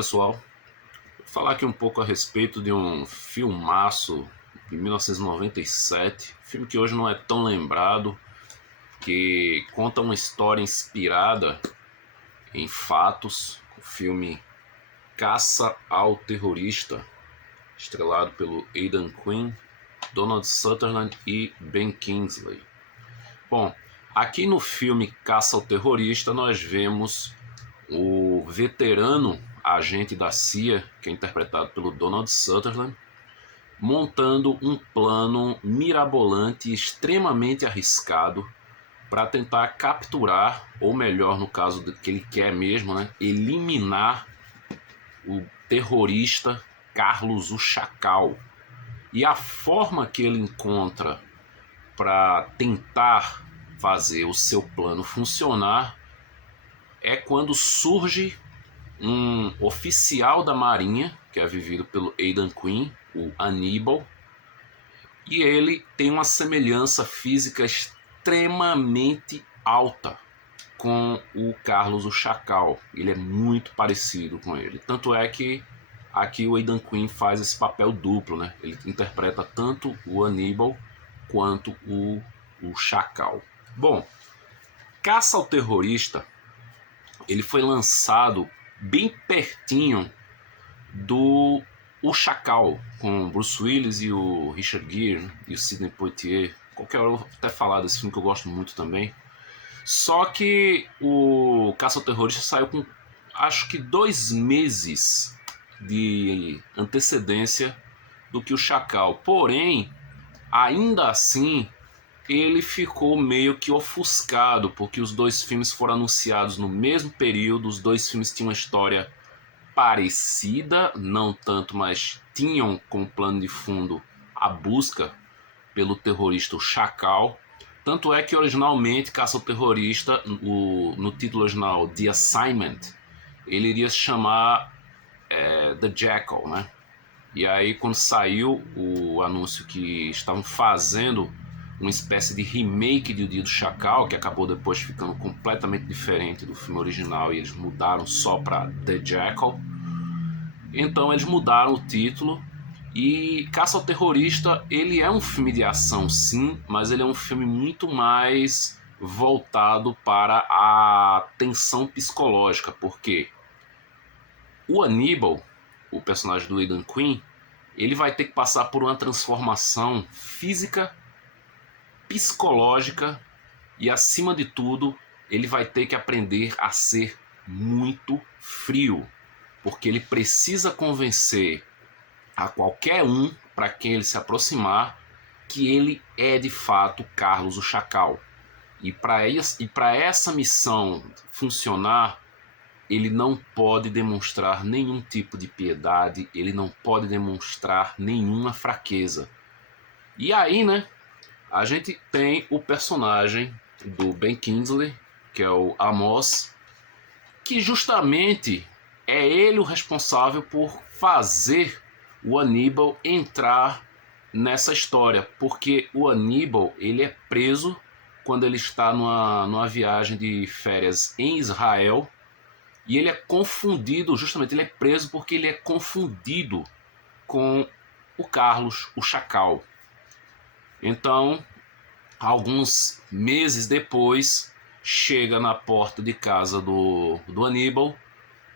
pessoal, vou falar aqui um pouco a respeito de um filmaço de 1997, filme que hoje não é tão lembrado, que conta uma história inspirada em fatos, o filme Caça ao Terrorista, estrelado pelo Aidan Quinn, Donald Sutherland e Ben Kingsley. Bom, aqui no filme Caça ao Terrorista nós vemos o veterano agente da CIA, que é interpretado pelo Donald Sutherland, montando um plano mirabolante e extremamente arriscado para tentar capturar, ou melhor, no caso que ele quer mesmo, eliminar o terrorista Carlos o Chacal. E a forma que ele encontra para tentar fazer o seu plano funcionar é quando surge um oficial da Marinha, que é vivido pelo Aidan Quinn, o Aníbal, e ele tem uma semelhança física extremamente alta com o Carlos o Chacal. Ele é muito parecido com ele. Tanto é que aqui o Aidan Quinn faz esse papel duplo, né? Ele interpreta tanto o Aníbal quanto o Chacal. Bom, Caça ao Terrorista, ele foi lançado bem pertinho do O Chacal, com o Bruce Willis e o Richard Gere e o Sidney Poitier. Qualquer hora eu vou até falar desse filme que eu gosto muito também. Só que o Caça ao Terrorista saiu com acho que 2 meses de antecedência do que o Chacal. Porém, ainda assim, ele ficou meio que ofuscado, porque os 2 filmes foram anunciados no mesmo período, os 2 filmes tinham uma história parecida, não tanto, mas tinham como plano de fundo a busca pelo terrorista o Chacal. Tanto é que originalmente Caça ao Terrorista, no título original The Assignment, ele iria se chamar The Jackal, né? E aí quando saiu o anúncio que estavam fazendo uma espécie de remake de O Dia do Chacal, que acabou depois ficando completamente diferente do filme original, e eles mudaram só para The Jackal. Então eles mudaram o título. E Caça ao Terrorista, ele é um filme de ação sim, mas ele é um filme muito mais voltado para a tensão psicológica, porque o Aníbal, o personagem do Aidan Quinn, ele vai ter que passar por uma transformação física, psicológica e, acima de tudo, ele vai ter que aprender a ser muito frio, porque ele precisa convencer a qualquer um para quem ele se aproximar que ele é de fato Carlos o Chacal. E para essa missão funcionar, ele não pode demonstrar nenhum tipo de piedade, ele não pode demonstrar nenhuma fraqueza. E aí, a gente tem o personagem do Ben Kingsley, que é o Amos, que justamente é ele o responsável por fazer o Aníbal entrar nessa história, porque o Aníbal ele é preso quando ele está numa viagem de férias em Israel, e ele é confundido, justamente ele é preso porque ele é confundido com o Carlos, o Chacal. Então, alguns meses depois, chega na porta de casa do Aníbal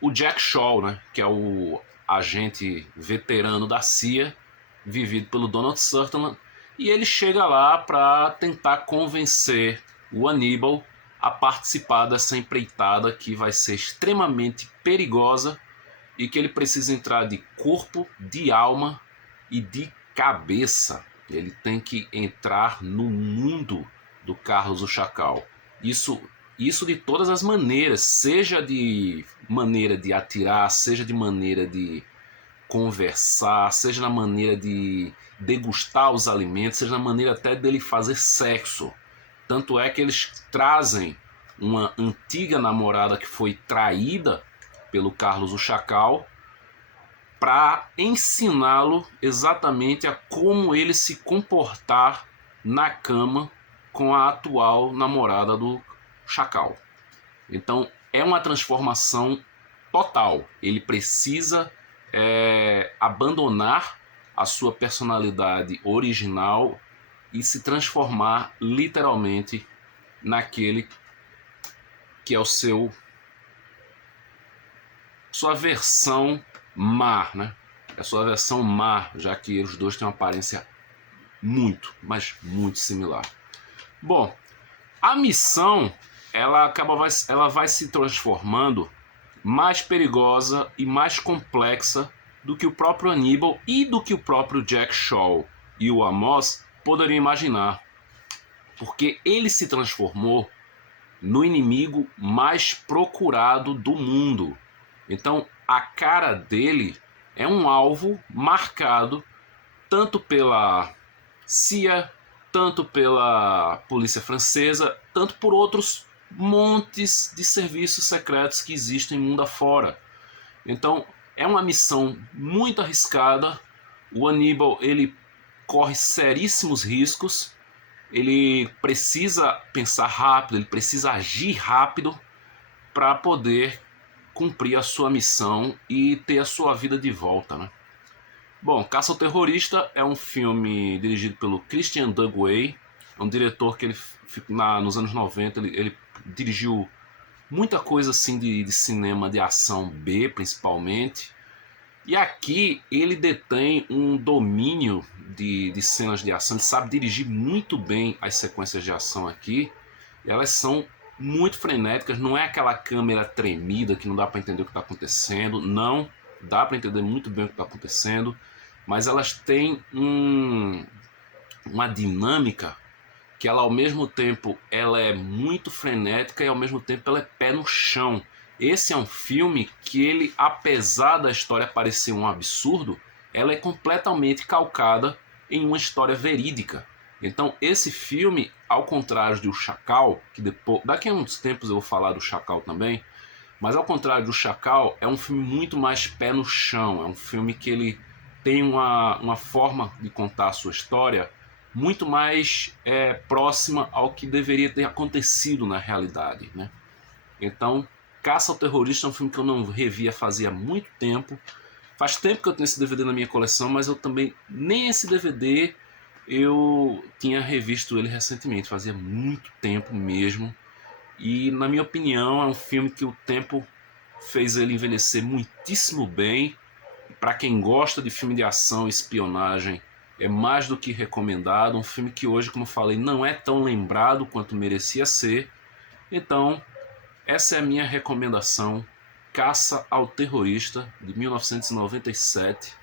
o Jack Shaw, que é o agente veterano da CIA, vivido pelo Donald Sutherland, e ele chega lá para tentar convencer o Aníbal a participar dessa empreitada que vai ser extremamente perigosa e que ele precisa entrar de corpo, de alma e de cabeça. Ele tem que entrar no mundo do Carlos o Chacal. Isso de todas as maneiras, seja de maneira de atirar, seja de maneira de conversar, seja na maneira de degustar os alimentos, seja na maneira até dele fazer sexo. Tanto é que eles trazem uma antiga namorada que foi traída pelo Carlos o Chacal para ensiná-lo exatamente a como ele se comportar na cama com a atual namorada do Chacal. Então é uma transformação total. Ele precisa abandonar a sua personalidade original e se transformar literalmente naquele que é o sua versão má, né? É a sua versão má, já que os dois têm uma aparência muito, mas muito similar. Bom, a missão ela vai se transformando mais perigosa e mais complexa do que o próprio Hannibal e do que o próprio Jack Shaw e o Amos poderiam imaginar, porque ele se transformou no inimigo mais procurado do mundo. Então a cara dele é um alvo marcado tanto pela CIA, tanto pela polícia francesa, tanto por outros montes de serviços secretos que existem mundo afora. Então é uma missão muito arriscada. O Hannibal ele corre seríssimos riscos. Ele precisa pensar rápido, ele precisa agir rápido para poder cumprir a sua missão e ter a sua vida de volta, né? Bom, Caça ao Terrorista é um filme dirigido pelo Christian Dugway. É um diretor que nos anos 90 ele dirigiu muita coisa assim de cinema de ação B, principalmente. E aqui ele detém um domínio de cenas de ação. Ele sabe dirigir muito bem as sequências de ação aqui. Elas são muito frenéticas, não é aquela câmera tremida que não dá para entender o que está acontecendo. Não, dá para entender muito bem o que está acontecendo. Mas elas têm uma dinâmica que ela ao mesmo tempo ela é muito frenética e ao mesmo tempo ela é pé no chão. Esse é um filme que ele, apesar da história parecer um absurdo, ela é completamente calcada em uma história verídica. Então esse filme, ao contrário do Chacal, que depois, daqui a uns tempos eu vou falar do Chacal também, mas ao contrário do Chacal, é um filme muito mais pé no chão, é um filme que ele tem uma forma de contar a sua história muito mais próxima ao que deveria ter acontecido na realidade, né? Então, Caça ao Terrorista é um filme que eu não revia fazia muito tempo. Faz tempo que eu tenho esse DVD na minha coleção, mas eu também, nem esse DVD, eu tinha revisto ele recentemente, fazia muito tempo mesmo. E, na minha opinião, é um filme que o tempo fez ele envelhecer muitíssimo bem. Para quem gosta de filme de ação e espionagem, é mais do que recomendado. Um filme que hoje, como eu falei, não é tão lembrado quanto merecia ser. Então, essa é a minha recomendação. Caça ao Terrorista, de 1997.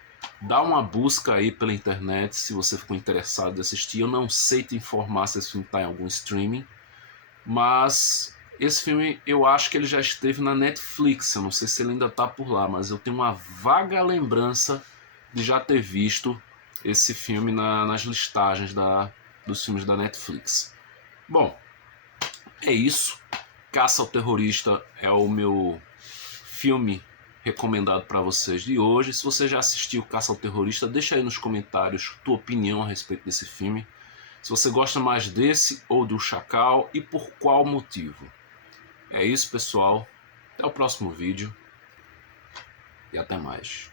Dá uma busca aí pela internet se você ficou interessado em assistir. Eu não sei te informar se esse filme está em algum streaming, mas esse filme eu acho que ele já esteve na Netflix. Eu não sei se ele ainda está por lá, mas eu tenho uma vaga lembrança de já ter visto esse filme nas listagens dos filmes da Netflix. Bom, é isso. Caça ao Terrorista é o meu filme recomendado para vocês de hoje. Se você já assistiu Caça ao Terrorista, deixa aí nos comentários tua opinião a respeito desse filme. Se você gosta mais desse ou do Chacal e por qual motivo. É isso, pessoal. Até o próximo vídeo e até mais.